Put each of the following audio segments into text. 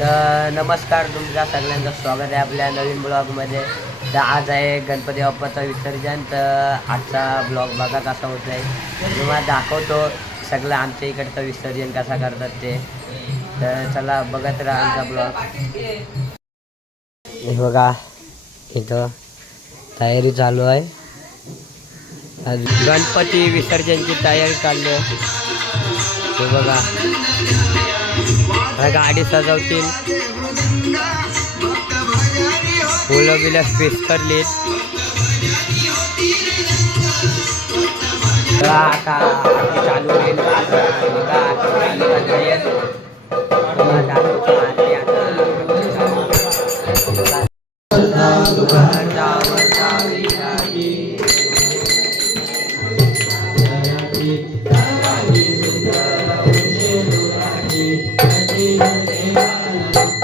तर नमस्कार तुमच्या सगळ्यांचं. स्वागत आहे आपल्या नवीन ब्लॉगमध्ये. तर आज आहे गणपती बाप्पाचं विसर्जन. तर आजचा ब्लॉग बघा कसा होत आहे तुम्हाला दाखवतो सगळं आमच्या इकडचं विसर्जन कसा करतात ते. तर चला बघत राहा आमचा ब्लॉग. हे बघा इथं तयारी चालू आहे. गणपती विसर्जनची तयारी चालली आहे. हे बघा. गाडी सजवतील. फुलं बिलं स्पेस करलीत आता चालू होईल. तर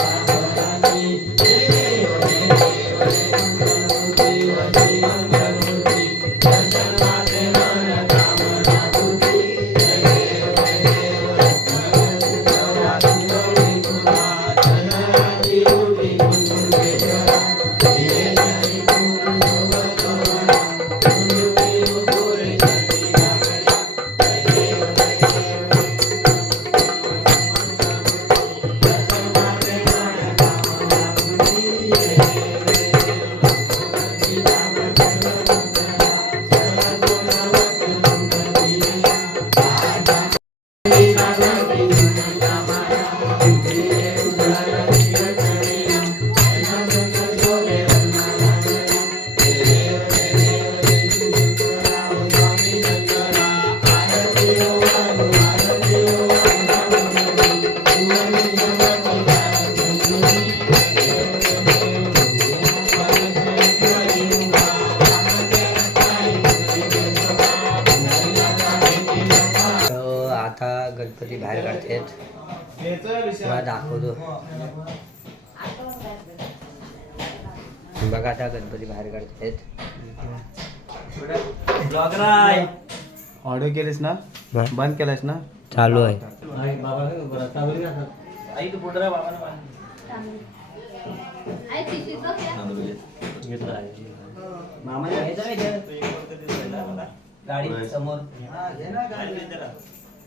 काढतात तुम्हाला दाखवतो. बघा आता गणपती बाहेर काढतात ऑडिओ केलीस ना? बंद केलास ना? चालू आहे. गाडी समोर.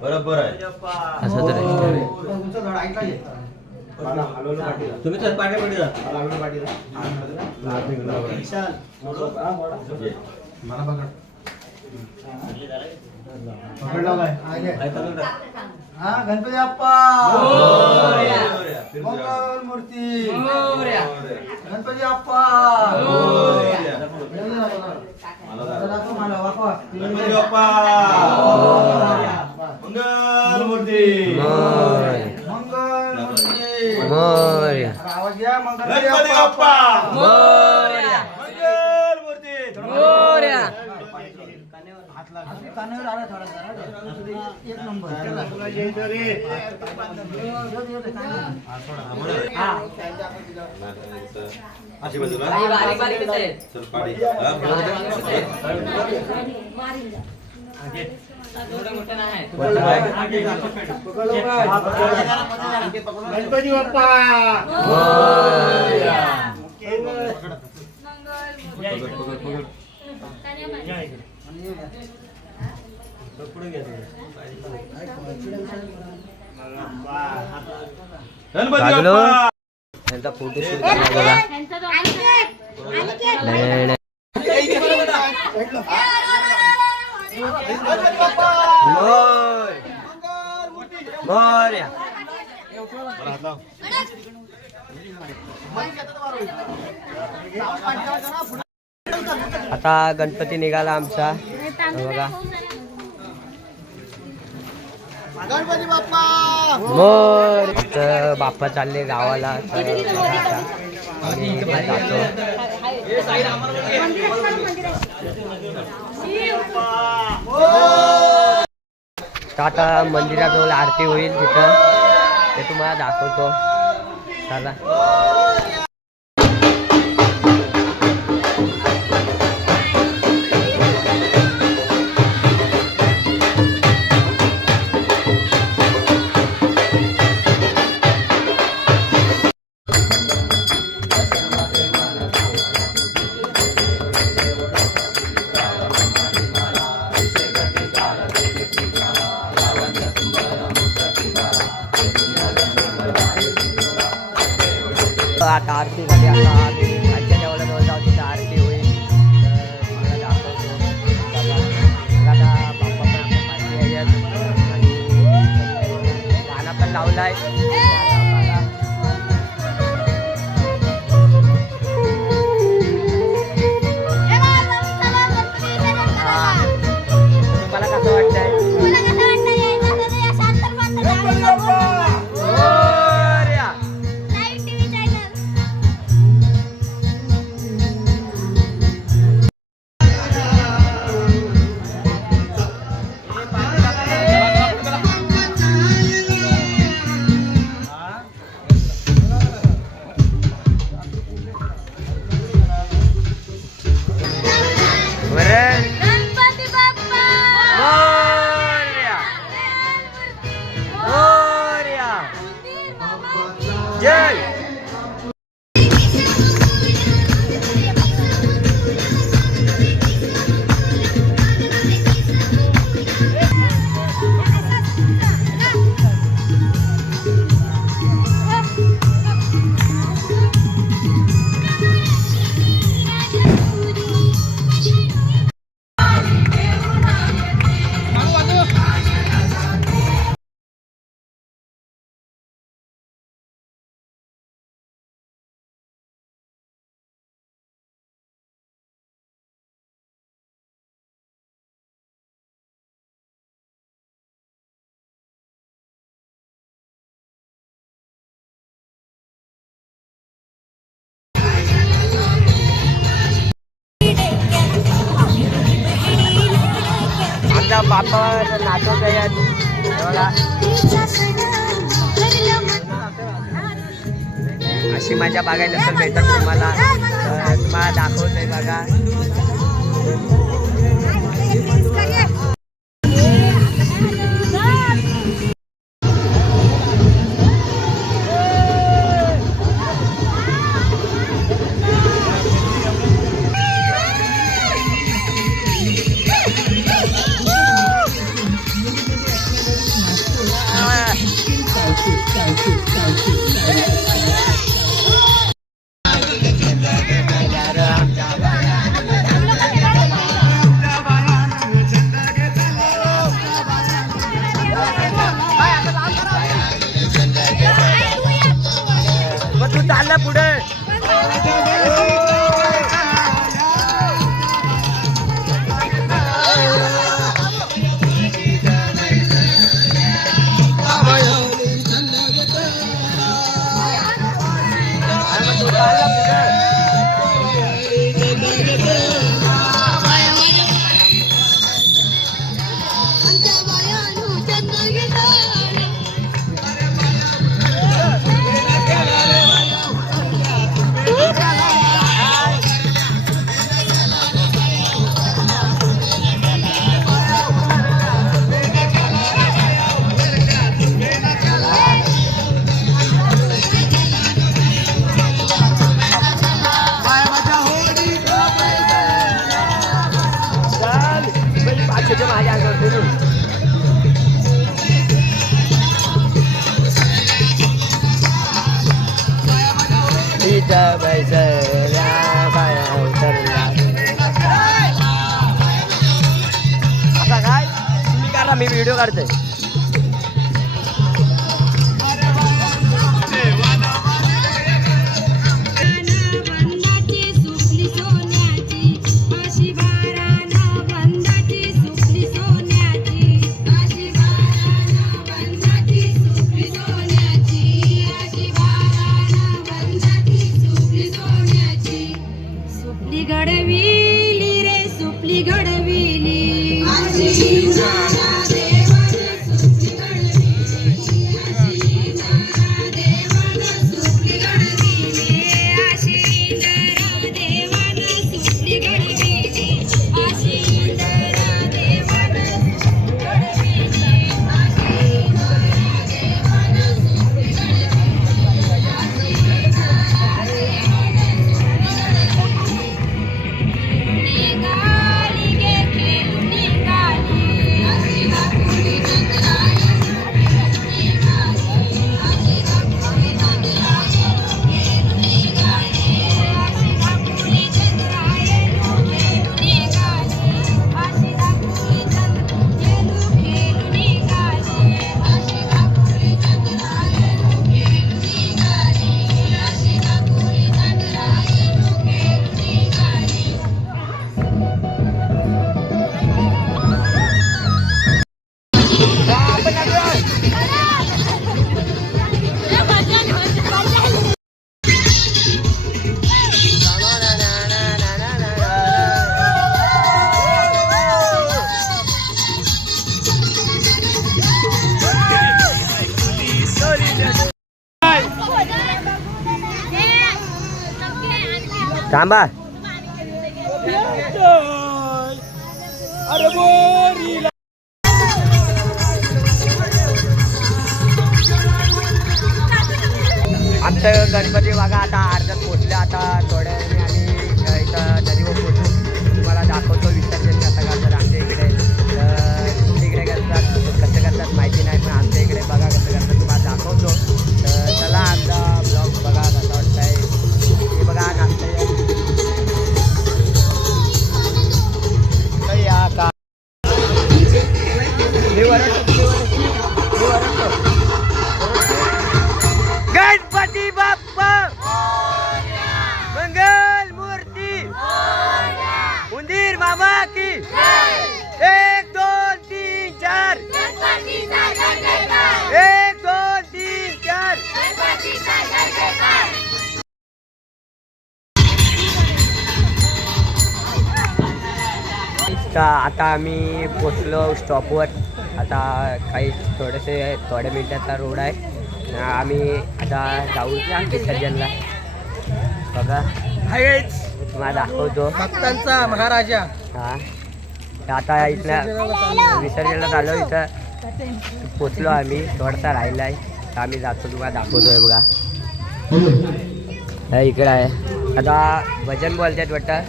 बरोबर आहे. असं तर आहे. तुमचं झाड ऐकला. तुम्ही तर पाठी जा? हा गणपती मंगल मूर्ती. गणपती दाखव मला वाकवा. गणपती बाप्पा. मूर्ती. मंगल मूर्ती मोरया. आवाज घ्या मंगल बाप्पा मोरया. मंगल मूर्ती मोरया. आपली कानावर आला थोडा जरा. एक नंबर. अशी बाजूला पाडी गणपती बाप्पा. त्यांचा फोटो शूट बघा नाही, आता गणपती निघाला आमचा. बघा. मग बाप्पा चालले गावाला. आणि जातो आता मंदिराजवळ आरती होईल तिथं. ते तुम्हाला दाखवतो. चला. God who बापावर नातो तयार अशी माझ्या बागायला नसेल भेटत तुम्हाला. तुम्हाला दाखवत आहे बघा. がれて。थांबा. आमचं गणपती बघा आता अर्ध्यात पोचले आता थोड्या वेळाने आम्ही इथं गणपती बाप्पा! मंगल मूर्ती! उंदीर मामा की! एक दोन तीन चार! एक दोन तीन चार! आता आम्ही पोचलो स्टॉपवर आता काही थोडेसे थोड्या मिनिटाचा रोड आहे. आम्ही आता जाऊ विसर्जनला. बघा. तुम्हाला दाखवतो. भक्तांचा महाराजा. हा. आता इथल्या विसर्जनला झालो इथं पोचलो आम्ही. थोडासा राहिला आहे तर आम्ही जातो तुम्हाला दाखवतोय बघा. हा, इकडे आहे. आता भजन बोलतात वाटतं?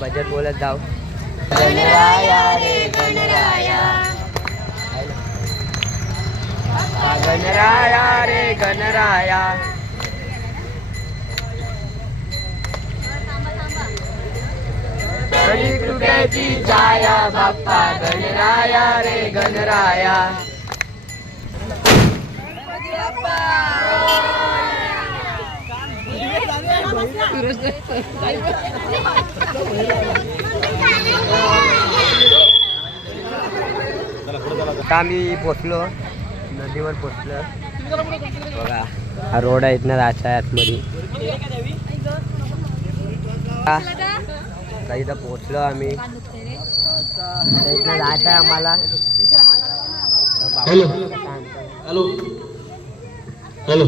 भजन बोलत जाऊ. गणराया रे गणराया. हा, छाया बाप्पा गणराया रे गणराया. आम्ही पोचलो. नदीवर पोचलो. बघा हा रोड आहे इथनं जायचा आहे आतमध्ये. आता इथं पोचलो आम्ही. इथनं आहे आम्हाला. हॅलो. हॅलो. हॅलो.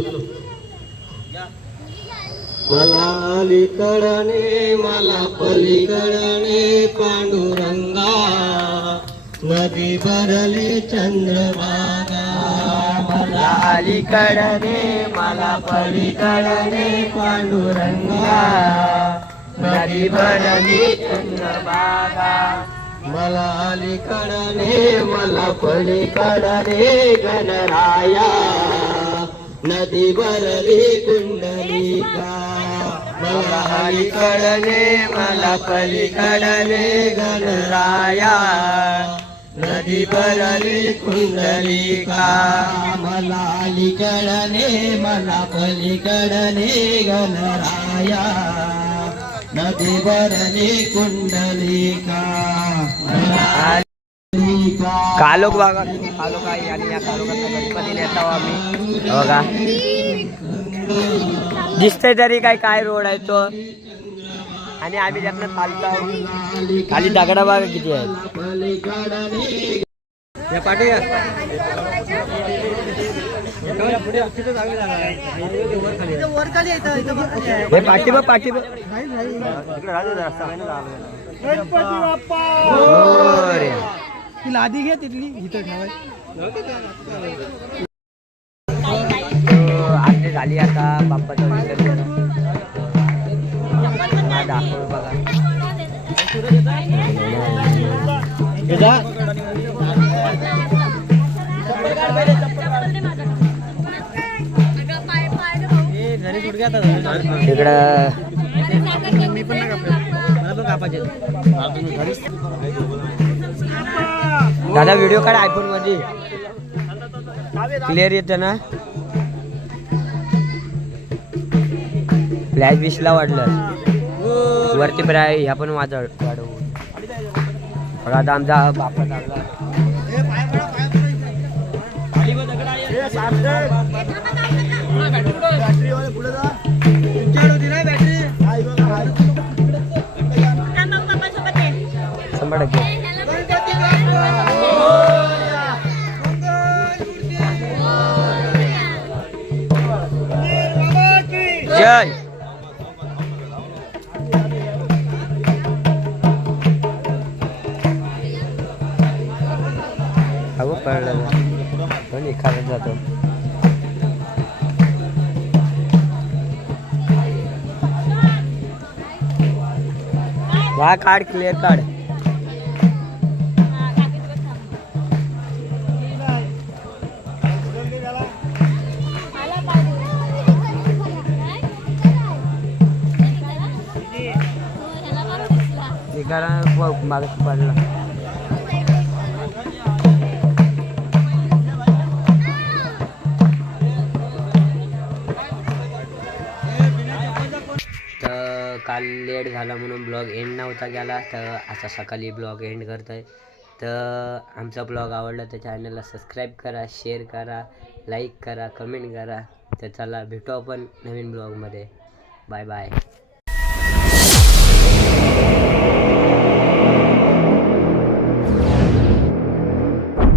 मला अलीकडने मला पलीकडने पांडुरंगा नदी भरली चंद्रभागा. मला अलीकडने मला पलीकडने पांडुरंगा. नदी बनली मला अलीकडने मला पलीकडने गणराया. नदी भरली कुंडलिका. मला अलीकडने मला पलीकडने गणराया. नदी भरली कुंडलिका मला अलीकडने मला पलीकडने गणराया. नदी आहे आणि या कालोखाचा गणपती नेता आम्ही. बघा. दिसतंय तरी काय काय रोड आहे तो. आणि आम्ही त्यातनं चालतो. खाली दगडा बघा किती आहे या पाठी या. हे पाठी बघ पाठी बघ. मोरया. लादी घे तिथली इथं ठेवाय. तो आरती झाली आता बाप्पाचं विसर्जन. दाखव बघा. इकडं दादा व्हिडिओ काढ आयफोनमध्ये क्लिअर येतं ना? फ्लॅश बिशला वाढलं. वरती प्राय ह्या पण वाजळ बघा आता आमचा बापा चालला शंभर टक्के. जय. पडलं पण खालत जातो. वा काढ क्लिअर काढ निघाला मागे पडला. काल लेट झाला म्हणून ब्लॉग एंड नव्हता गेला तर आता सकाळी ब्लॉग एंड करतो आहे तर आमचा ब्लॉग आवडला तर चॅनलला सबस्क्राईब करा शेअर करा लाईक करा कमेंट करा. तर चला भेटू आपण नवीन ब्लॉगमध्ये. Bye bye